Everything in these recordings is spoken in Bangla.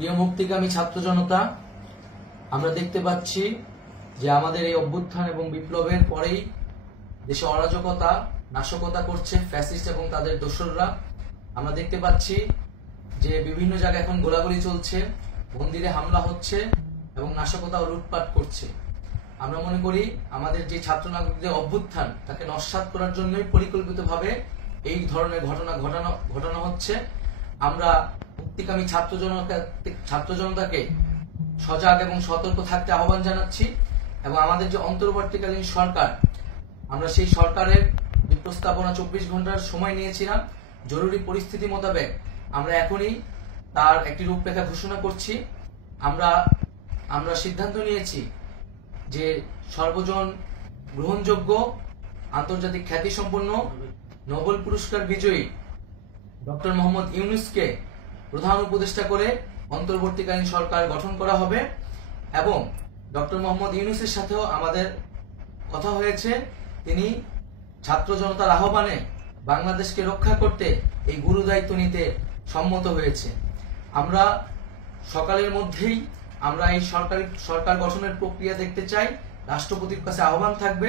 প্রিয় মুক্তিকামী ছাত্র জনতা, আমরা দেখতে পাচ্ছি যে আমাদের এই অভ্যুত্থান এবং বিপ্লবের পরেই দেশে অরাজকতা নাশকতা করছে ফ্যাসিস্ট এবং তাদের দোসররা। আমরা দেখতে পাচ্ছি যে বিভিন্ন জায়গায় এখন গোলাগুলি চলছে, মন্দিরে হামলা হচ্ছে এবং নাশকতা ও লুটপাট করছে। আমরা মনে করি আমাদের যে ছাত্র নাগরিকদের অভ্যুত্থান তাকে নস্যাৎ করার জন্যই পরিকল্পিতভাবে এই ধরনের ঘটনা ঘটানো হচ্ছে। আমরা মুক্তিকামী ছাত্র জনতাকে সজাগ এবং সতর্ক থাকতে আহ্বান জানাচ্ছি এবং আমাদের যে অন্তর্বর্তীকালীন সরকার, আমরা সেই সরকারের যে প্রস্তাবনা 24 ঘন্টার সময় নিয়েছিলাম, জরুরি পরিস্থিতি মোতাবেক আমরা এখনই তার একটি রূপরেখা ঘোষণা করছি। আমরা সিদ্ধান্ত নিয়েছি যে সর্বজন গ্রহণযোগ্য আন্তর্জাতিক খ্যাতিসম্পন্ন নোবেল পুরস্কার বিজয়ী ডক্টর মোহাম্মদ ইউনূসকে প্রধান উপদেষ্টা করে অন্তর্বর্তীকালীন সরকার গঠন করা হবে এবং ডক্টর মোহাম্মদ ইউনূসের সাথেও আমাদের কথা হয়েছে। তিনি ছাত্র জনতার আহ্বানে বাংলাদেশকে রক্ষা করতে এই গুরু দায়িত্ব নিতে সম্মত হয়েছে। আমরা সকালের মধ্যেই আমরা এই সরকার গঠনের প্রক্রিয়া দেখতে চাই। রাষ্ট্রপতির কাছে আহ্বান থাকবে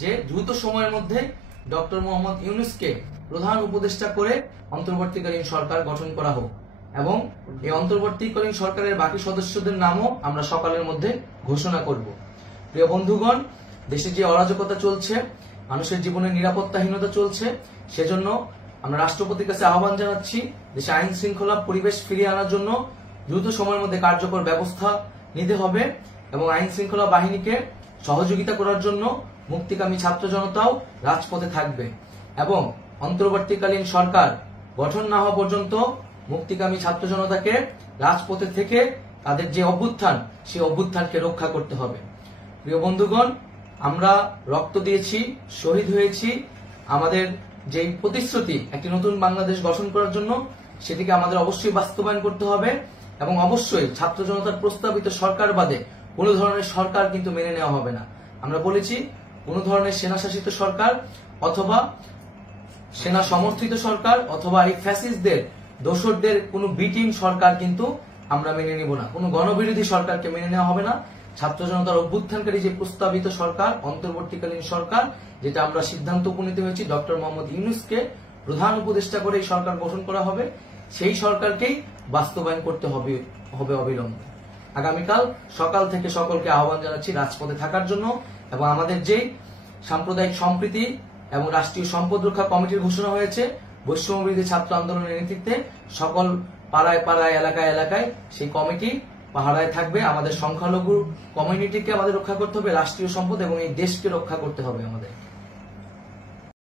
যে দ্রুত সময়ের মধ্যে ডক্টর মোহাম্মদ ইউনূসকে প্রধান উপদেষ্টা করে অন্তর্বর্তীকালীন সরকার গঠন করা হোক এবং এই অন্তর্বর্তীকালীন সরকারের বাকি সদস্যদের নামও আমরা সকালের মধ্যে ঘোষণা করব। প্রিয় বন্ধুগণ, দেশে যে অরাজকতা চলছে, মানুষের জীবনের নিরাপত্তাহীনতা চলছে, সেজন্য আমরা রাষ্ট্রপতির কাছে আহ্বান জানাচ্ছি দেশে আইন শৃঙ্খলা পরিবেশ ফিরিয়ে আনার জন্য দ্রুত সময়ের মধ্যে কার্যকর ব্যবস্থা নিতে হবে এবং আইন শৃঙ্খলা বাহিনীকে সহযোগিতা করার জন্য মুক্তিকামী ছাত্র জনতাও রাজপথে থাকবে এবং অন্তর্বর্তীকালীন সরকার গঠন না হওয়া পর্যন্ত মুক্তিকামী ছাত্র জনতাকে রাজপথে থেকে তাদের যে অভ্যুত্থান, সেই অভ্যুত্থানকে রক্ষা করতে হবে। প্রিয় বন্ধুগণ, আমরা রক্ত দিয়েছি, শহীদ হয়েছি। আমাদের যে প্রতিশ্রুতি একটি নতুন বাংলাদেশ গঠন করার জন্য, সেটিকে আমাদের অবশ্যই বাস্তবায়ন করতে হবে এবং অবশ্যই ছাত্র জনতার প্রস্তাবিত সরকার বাদে কোনো ধরনের সরকার কিন্তু মেনে নেওয়া হবে না। আমরা বলেছি কোনো ধরনের সেনা শাসিত সরকার অথবা সেনা সমর্থিত সরকার অথবা এই ফ্যাসিস্টদের দোসরদের কোনো বিটিম সরকার কিন্তু আমরা মেনে নিব না। কোনো গণবিরোধী সরকারকে মেনে নেওয়া হবে না। ছাত্র জনতার অভ্যুত্থানকারী যে প্রস্তাবিত সরকার, অন্তর্বর্তীকালীন সরকার, যেটা আমরা সিদ্ধান্ত উপনীত হয়েছি ডক্টর মোহাম্মদ ইউনূসকে প্রধান উপদেষ্টা করে এই সরকার গঠন করা হবে, সেই সরকারকেই বাস্তবায়ন করতে হবে অবিলম্বে। আগামীকাল সকাল থেকে সকলকে আহ্বান জানাচ্ছি রাজপথে থাকার জন্য এবং আমাদের যে সাম্প্রদায়িক সম্প্রীতি এবং রাষ্ট্রীয় সম্পদ রক্ষা কমিটির ঘোষণা হয়েছে বৈষম্যবিরোধী ছাত্র আন্দোলনের নেতৃত্বে, সকল পাড়ায় পাড়ায় এলাকায় এলাকায় সেই কমিটি পাহারায় থাকবে। আমাদের সংখ্যালঘু কমিউনিটিকে আমাদের রক্ষা করতে হবে, রাষ্ট্রীয় সম্পদ এবং এই দেশকে রক্ষা করতে হবে আমাদের।